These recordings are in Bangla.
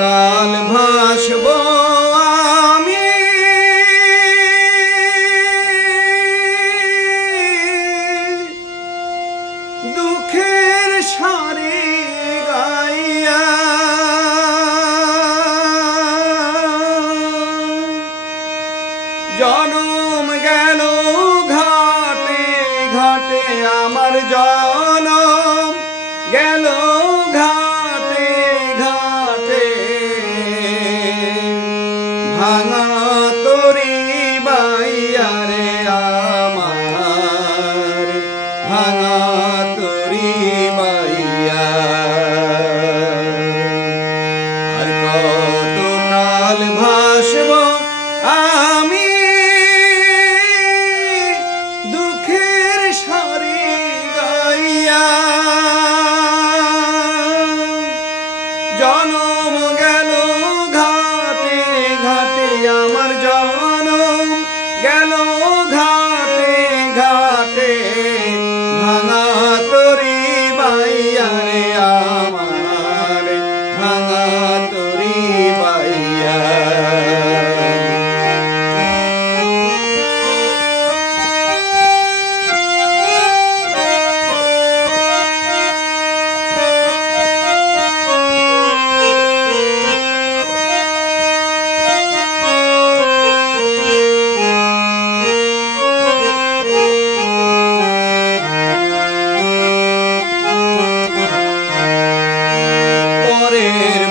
কাল ভাসব আমি দুঃখের সারি গাইয়া, জনম গেল ঘাটে ঘাটে আমার জনম গেল ঘাটে ঘাটে, ভাঙা তরি বাইয়া রে আমার, ভাঙা তরি বাইয়া। আর কত কাল ভাসব আমি দুঃখের সারি গাইয়া, জনম গেল ঘাটে ঘাটে আমার জনম গেল ঘাটে ঘাটে, ভাঙা তরি বাইয়া রে আমার, ভাঙা তরি বাইয়া।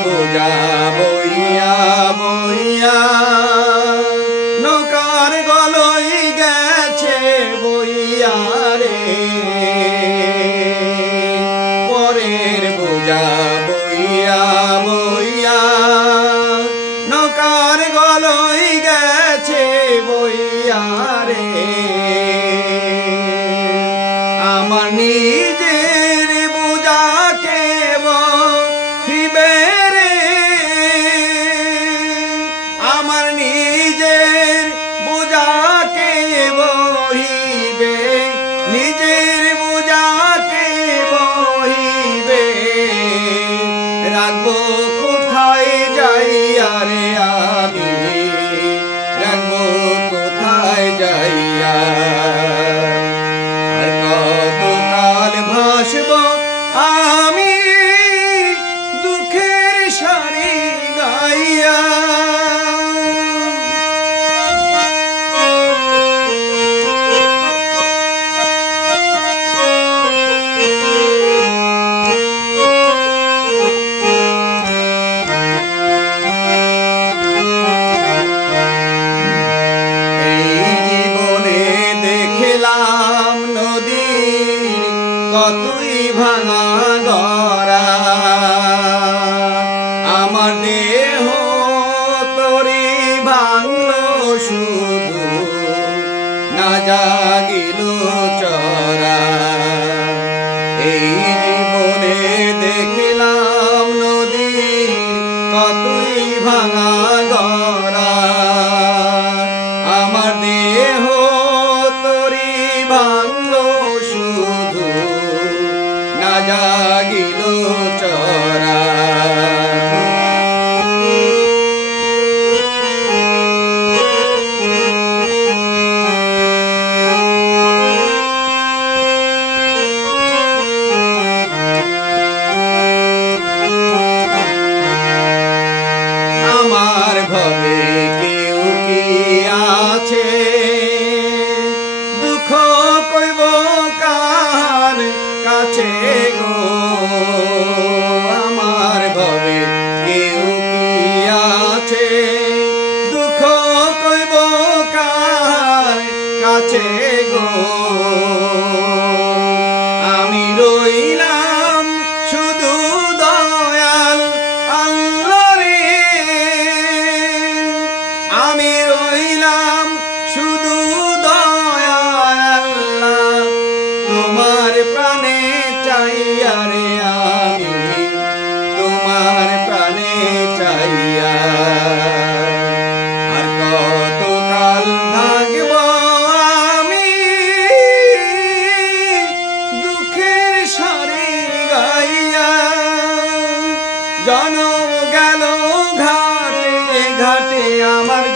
বোঝা বইয়া বইয়া নৌকার গলই গেছে বইয়া রে, পরের বোঝা বইয়া বইয়া নৌকার গলই গেছে বইয়া রে, আমার নিজের বোঝা কেবল আমার নিজের বোঝাকে বহিবে, নিজের বোঝাকে বহিবে, রাখবো কোথায় যাইয়া রে আমি, রাখবো কোথায় যাইয়া। আর কত কাল ভাসব আমি দুঃখের সারি গাইয়া। কতই ভাঙা গড়া আমার দেহ তরি ভাঙলো শুধু, না জাগিল চরা। এই জীবনে দেখলাম নদীর কতই ভাঙা গড়া, আমার দেহ তরি ভাঙলো শুধু, না জাগিল চরা। আমার ভবে কেউ কি আছে, দুঃখ কইব কার কাছে গো, আমার ভবে কেউ কি আছে, দুঃখ কইব কার কাছে গো, আমি রইলাম শুধু দয়াল আল্লাহ রে, আমি রইলাম শুধু দয়াল আল্লাহ, তোমার প্রাণে চাইয়া রে আমি, তোমার প্রাণে চাইয়া। আর কত কাল থাকব আমি দুঃখের সারি গাইয়া, জনম গেল আমার